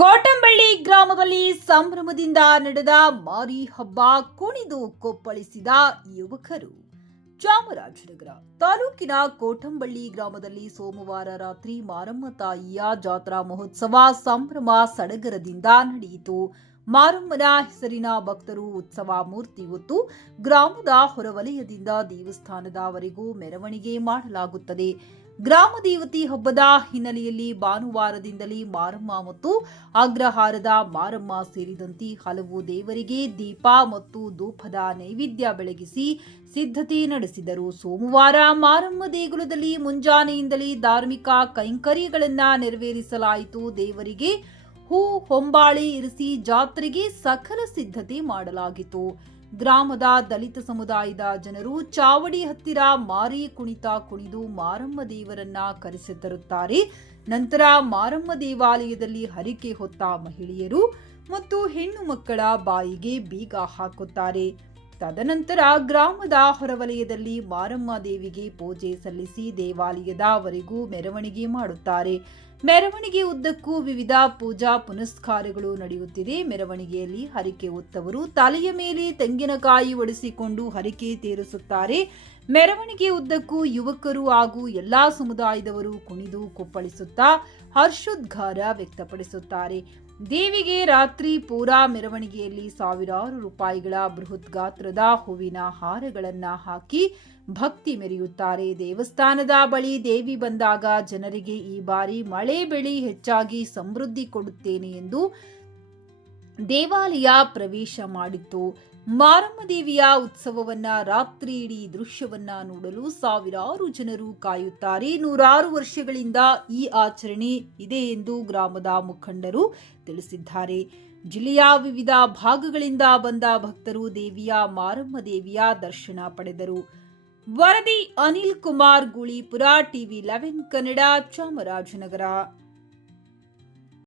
ಕೋಟಂಬಳ್ಳಿ ಗ್ರಾಮದಲ್ಲಿ ಸಂಭ್ರಮದಿಂದ ನಡೆದ ಮಾರಿ ಹಬ್ಬ ಕುಣಿದು ಕೊಪ್ಪಳಿಸಿದ ಯುವಕರು. ಚಾಮರಾಜನಗರ ತಾಲೂಕಿನ ಕೋಟಂಬಳ್ಳಿ ಗ್ರಾಮದಲ್ಲಿ ಸೋಮವಾರ ರಾತ್ರಿ ಮಾರಮ್ಮ ತಾಯಿಯ ಜಾತ್ರಾ ಮಹೋತ್ಸವ ಸಂಭ್ರಮ ಸಡಗರದಿಂದ ನಡೆಯಿತು. ಮಾರಮ್ಮನ ಹೆಸರಿನ ಭಕ್ತರು ಉತ್ಸವ ಮೂರ್ತಿ ಹೊತ್ತು ಗ್ರಾಮದ ಹೊರವಲಯದಿಂದ ದೇವಸ್ಥಾನದವರೆಗೂ ಮೆರವಣಿಗೆ ಮಾಡಲಾಗುತ್ತದೆ. ಗ್ರಾಮ ದೇವತೆ ಹಬ್ಬದ ಹಿನ್ನೆಲೆಯಲ್ಲಿ ಭಾನುವಾರದಿಂದಲೇ ಮಾರಮ್ಮ ಮತ್ತು ಅಗ್ರಹಾರದ ಮಾರಮ್ಮ ಸೇರಿದಂತೆ ಹಲವು ದೇವರಿಗೆ ದೀಪ ಮತ್ತು ಧೂಪದ ನೈವೇದ್ಯ ಬೆಳಗಿಸಿ ಸಿದ್ಧತೆ ನಡೆಸಿದರು. ಸೋಮವಾರ ಮಾರಮ್ಮ ದೇಗುಲದಲ್ಲಿ ಮುಂಜಾನೆಯಿಂದಲೇ ಧಾರ್ಮಿಕ ಕೈಂಕರ್ಯಗಳನ್ನು ನೆರವೇರಿಸಲಾಯಿತು. ದೇವರಿಗೆ ಹೂ ಹೊಂಬಾಳೆ ಇರಿಸಿ ಜಾತ್ರೆಗೆ ಸಕಲ ಸಿದ್ಧತೆ ಮಾಡಲಾಗಿತ್ತು. ಗ್ರಾಮದ ದಲಿತ ಸಮುದಾಯದ ಜನರು ಚಾವಡಿ ಹತ್ತಿರ ಮಾರಿ ಕುಣಿತ ಕುಣಿದು ಮಾರಮ್ಮ ದೇವರನ್ನ ಕರೆಸಿತರುತ್ತಾರೆ. ನಂತರ ಮಾರಮ್ಮ ದೇವಾಲಯದಲ್ಲಿ ಹರಕೆ ಹೊತ್ತ ಮಹಿಳೆಯರು ಮತ್ತು ಹೆಣ್ಣು ಮಕ್ಕಳ ಬಾಯಿಗೆ ಬೀಗ ಹಾಕುತ್ತಾರೆ. ತದನಂತರ ಗ್ರಾಮದ ಹೊರವಲಯದಲ್ಲಿ ಮಾರಮ್ಮ ದೇವಿಗೆ ಪೂಜೆ ಸಲ್ಲಿಸಿ ದೇವಾಲಯದವರೆಗೂ ಮೆರವಣಿಗೆ ಮಾಡುತ್ತಾರೆ. ಮೆರವಣಿಗೆ ಉದ್ದಕ್ಕೂ ವಿವಿಧ ಪೂಜಾ ಪುನಸ್ಕಾರಗಳು ನಡೆಯುತ್ತಿದೆ. ಮೆರವಣಿಗೆಯಲ್ಲಿ ಹರಕೆ ಹೊತ್ತವರು ತಲೆಯ ಮೇಲೆ ತೆಂಗಿನಕಾಯಿ ಒಡೆಸಿಕೊಂಡು ಹರಕೆ ತೀರಿಸುತ್ತಾರೆ. ಮೆರವಣಿಗೆ ಉದ್ದಕ್ಕೂ ಯುವಕರು ಹಾಗೂ ಎಲ್ಲಾ ಸಮುದಾಯದವರು ಕುಣಿದು ಕುಪ್ಪಳಿಸುತ್ತಾ ಹರ್ಷೋದ್ಗಾರ ವ್ಯಕ್ತಪಡಿಸುತ್ತಾರೆ. ದೇವಿಗೆ ರಾತ್ರಿ ಪೂರಾ ಮೆರವಣಿಗೆಯಲ್ಲಿ ಸಾವಿರಾರು ರೂಪಾಯಿಗಳ ಬೃಹತ್ ಗಾತ್ರದ ಹೂವಿನ ಹಾರಗಳನ್ನ ಹಾಕಿ ಭಕ್ತಿ ಮೆರೆಯುತ್ತಾರೆ. ದೇವಸ್ಥಾನದ ಬಳಿ ದೇವಿ ಬಂದಾಗ ಜನರಿಗೆ ಈ ಬಾರಿ ಮಳೆ ಬೆಳೆ ಹೆಚ್ಚಾಗಿ ಸಮೃದ್ಧಿ ಕೊಡುತ್ತೇನೆ ಎಂದು ದೇವಾಲಯ ಪ್ರವೇಶ ಮಾಡಿತ್ತು. ಮಾರಮ್ಮ ದೇವಿಯ ಉತ್ಸವವನ್ನ ರಾತ್ರಿ ಇಡೀ ದೃಶ್ಯವನ್ನ ನೋಡಲು ಸಾವಿರಾರು ಜನರು ಕಾಯುತ್ತಾರೆ. ನೂರಾರು ವರ್ಷಗಳಿಂದ ಈ ಆಚರಣೆ ಇದೆ ಎಂದು ಗ್ರಾಮದ ಮುಖಂಡರು ತಿಳಿಸಿದ್ದಾರೆ. ಜಿಲ್ಲೆಯ ವಿವಿಧ ಭಾಗಗಳಿಂದ ಬಂದ ಭಕ್ತರು ದೇವಿಯ ಮಾರಮ್ಮ ದೇವಿಯ ದರ್ಶನ ಪಡೆದರು. ವರದಿ ಅನಿಲ್ ಕುಮಾರ್ ಗುಳಿಪುರ, ಟಿವಿ 11 ಕನ್ನಡ, ಚಾಮರಾಜನಗರ.